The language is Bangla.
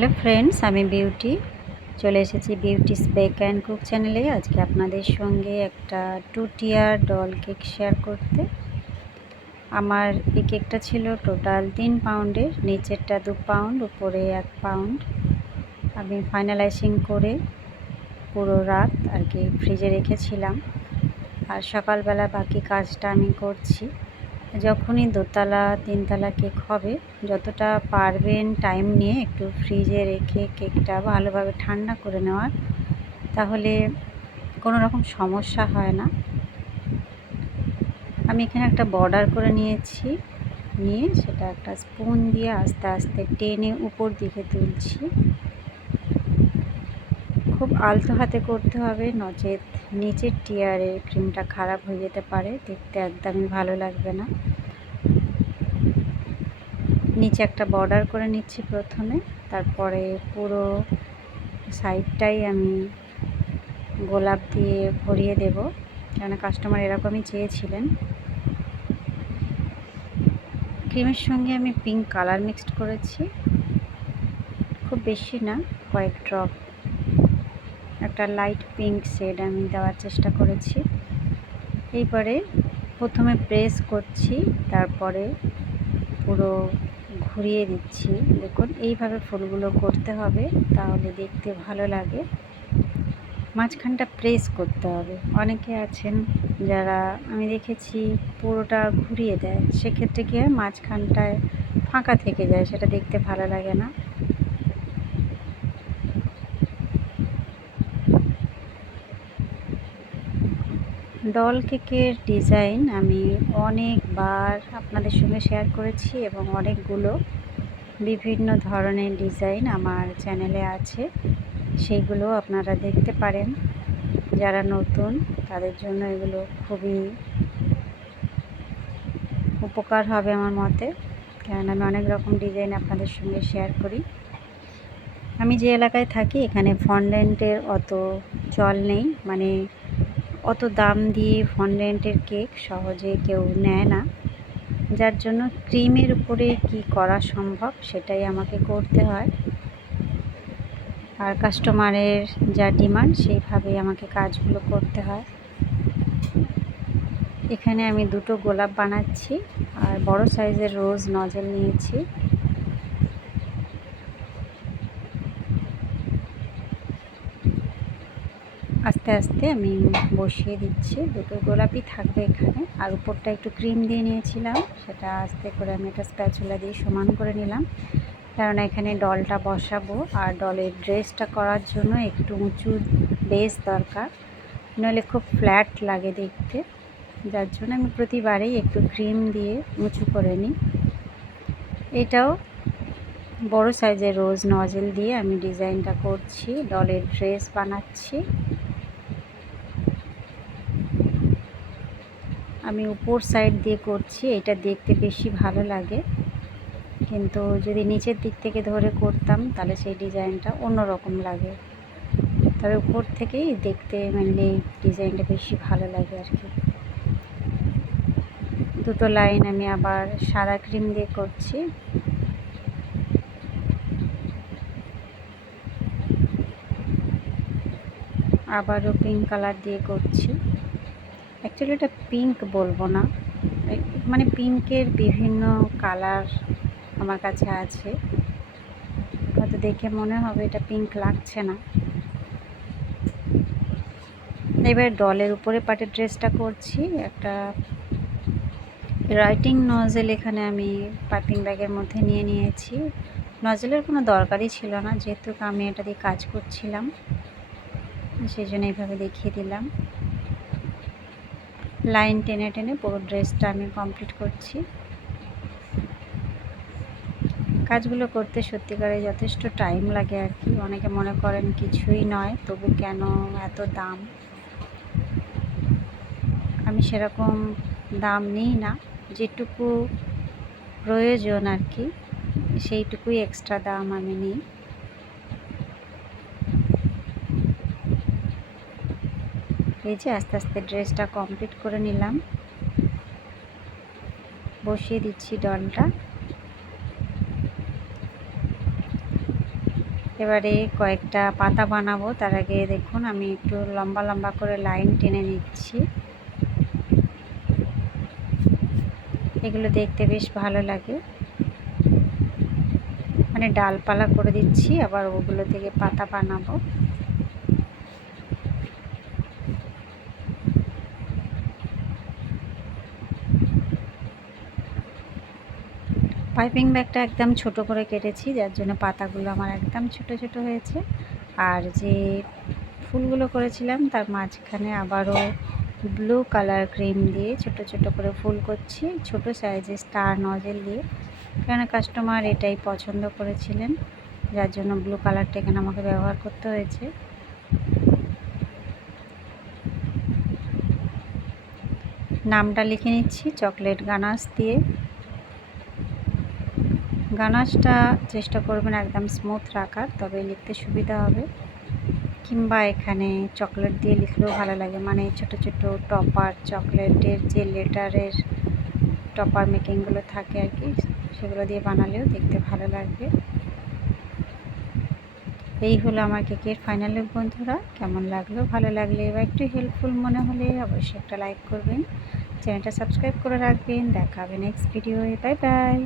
হ্যালো ফ্রেন্ডস, আমি বিউটি চলে এসেছি বিউটিস বেক অ্যান্ড কুক চ্যানেলে। আজকে আপনাদের সঙ্গে একটা 2 টিয়ার ডল কেক শেয়ার করতে। আমার এই কেকটা ছিল টোটাল 3 পাউন্ডের, নিচেরটা 2 পাউন্ড, উপরে 1 পাউন্ড। আমি ফাইনালাইজিং করে পুরো রাত আর কি ফ্রিজে রেখেছিলাম, আর সকালবেলা বাকি কাজটা আমি করছি। যখনই দোতলা তিনতলা কেক হবে, যতটা পারবেন টাইম নিয়ে একটু ফ্রিজে রেখে কেকটা ভালোভাবে ঠান্ডা করে নেওয়ার, তাহলে কোনো রকম সমস্যা হয় না। আমি এখানে একটা বর্ডার করে নিয়েছি, নিয়ে সেটা একটা স্পুন দিয়ে আস্তে আস্তে টেনে উপর দিকে তুলছি। খুব আলতো হাতে করতে হবে, নচেত নিচের টিয়ারের ক্রিমটা খারাপ হয়ে যেতে পারে, দেখতে একদমই ভালো লাগবে না। নিচে একটা বর্ডার করে নিচ্ছি প্রথমে, তারপরে পুরো সাইডটাই আমি গোলাপ দিয়ে ভরিয়ে দেব, কেন কাস্টমার এরকমই চেয়েছিলেন। ক্রিমের সঙ্গে আমি পিঙ্ক কালার মিক্সড করেছি, খুব বেশি না, কয়েক ড্রপ, একটা লাইট পিঙ্ক শেড আমি দেওয়ার চেষ্টা করেছি। এইবারে প্রথমে প্রেস করছি, তারপরে পুরো ঘুরিয়ে দিচ্ছি। দেখুন এইভাবে ফুলগুলো করতে হবে, তাহলে দেখতে ভালো লাগে। মাঝখানটা প্রেস করতে হবে। অনেকে আছেন যারা আমি দেখেছি পুরোটা ঘুরিয়ে দেয়, সেক্ষেত্রে কি হয়, মাঝখানটায় ফাঁকা থেকে যায়, সেটা দেখতে ভালো লাগে না। ডল কেকের ডিজাইন আমি অনেকবার আপনাদের সঙ্গে শেয়ার করেছি, এবং অনেকগুলো বিভিন্ন ধরনের ডিজাইন আমার চ্যানেলে আছে, সেইগুলো আপনারা দেখতে পারেন। যারা নতুন তাদের জন্য এগুলো খুবই উপকার হবে আমার মতে, কারণ আমি অনেক রকম ডিজাইন আপনাদের সঙ্গে শেয়ার করি। আমি যে এলাকায় থাকি এখানে ফন্ডেন্টের অত চল নেই, মানে অত দাম দিয়ে ফন্ডেন্টের কেক সহজে কেউ নেয় না, যার জন্য ক্রিমের উপরে কি করা সম্ভব সেটাই আমাকে করতে হয়, আর কাস্টমারের যা ডিমান্ড সেইভাবেই আমাকে কাজগুলো করতে হয়। এখানে আমি দুটো গোলাপ বানাচ্ছি, আর বড় সাইজের রোজ নজেল নিয়েছি। আস্তে আস্তে আমি বসিয়ে দিচ্ছি, দুটো গোলাপই থাকবে এখানে, আর উপরটা একটু ক্রিম দিয়ে নিয়েছিলাম, সেটা আস্তে করে আমি একটা স্প্যাচুলা দিয়ে সমান করে নিলাম, কারণ এখানে ডলটা বসাবো, আর ডলের ড্রেসটা করার জন্য একটু উঁচু বেস দরকার, নইলে খুব ফ্ল্যাট লাগে দেখতে, যার জন্য আমি প্রতিবারেই একটু ক্রিম দিয়ে উঁচু করে নিই। এটাও বড় সাইজের রোজ নজেল দিয়ে আমি ডিজাইনটা করছি, ডলের ড্রেস বানাচ্ছি। আমি উপর সাইড দিয়ে করছি, এটা দেখতে বেশি ভালো লাগে, কিন্তু যদি নিচের দিক থেকে ধরে করতাম তাহলে সেই ডিজাইনটা অন্যরকম লাগে, তবে উপর থেকেই দেখতে মেনলি ডিজাইনটা বেশি ভালো লাগে আর কি। দুটো লাইন আমি আবার সাদা ক্রিম দিয়ে করছি, আবারও পিঙ্ক কালার দিয়ে করছি। অ্যাকচুয়ালি এটা পিঙ্ক বলবো না, মানে পিঙ্কের বিভিন্ন কালার আমার কাছে আছে, হয়তো দেখে মনে হবে এটা পিঙ্ক লাগছে না। এবার ডলের উপরে পাটের ড্রেসটা করছি। একটা রাইটিং নজেল এখানে আমি পাইপিং ব্যাগের মধ্যে নিয়ে নিয়েছি। নজেলের কোনো দরকারই ছিল না, যেহেতু আমি এটা দিয়ে কাজ করছিলাম, সেই জন্য এইভাবে দেখিয়ে দিলাম। লাইন টেনে টেনে পুরো ড্রেসটা আমি কমপ্লিট করছি। কাজগুলো করতে সত্যিকারে যথেষ্ট টাইম লাগে আর কি। অনেকে মনে করেন কিছুই নয়, তবু কেন এত দাম। আমি সেরকম দাম নিই না, যেটুকু প্রয়োজন আর কি সেইটুকুই এক্সট্রা দাম আমি নিই। এই যে আস্তে আস্তে ড্রেসটা কমপ্লিট করে নিলাম, বসিয়ে দিচ্ছি ডলটা। এবারে কয়েকটা পাতা বানাবো। তার আগে দেখুন আমি একটু লম্বা লম্বা করে লাইন টেনে নিচ্ছি। এগুলো দেখতে বেশ ভালো লাগে, মানে ডালপালা করে দিচ্ছি, আবার ওগুলো থেকে পাতা বানাবো। পাইপিং ব্যাগটা একদম ছোট করে কেটেছি, যার জন্য পাতাগুলো আমার একদম ছোট ছোট হয়েছে। আর যে ফুলগুলো করেছিলাম তার মাঝখানে আবারও ব্লু কালার ক্রিম দিয়ে ছোট ছোট করে ফুল করছি, ছোট সাইজে স্টার নজেল দিয়ে, কেন কাস্টমার এটাই পছন্দ করেছিলেন, যার জন্য ব্লু কালারটা এখানে আমাকে ব্যবহার করতে হয়েছে। নামটা লিখে নিচ্ছি চকলেট গানাশ দিয়ে। গানাশটা চেষ্টা করবেন একদম স্মুথ রাখার, তবে লিখতে সুবিধা হবে। কিংবা এখানে চকলেট দিয়ে লিখলেও ভালো লাগে, মানে ছোট ছোট টপার চকলেটের যে লেটারের টপার মেকিংগুলো থাকে আর কি, সেগুলো দিয়ে বানালেও দেখতে ভালো লাগবে। এই হলো আমার কেকের ফাইনাল লুক বন্ধুরা। কেমন লাগলো, ভালো লাগলে বা একটু হেল্পফুল মনে হলে অবশ্যই একটা লাইক করবেন, চ্যানেলটা সাবস্ক্রাইব করে রাখবেন। দেখা হবে নেক্সট ভিডিওয়ে। Bye bye.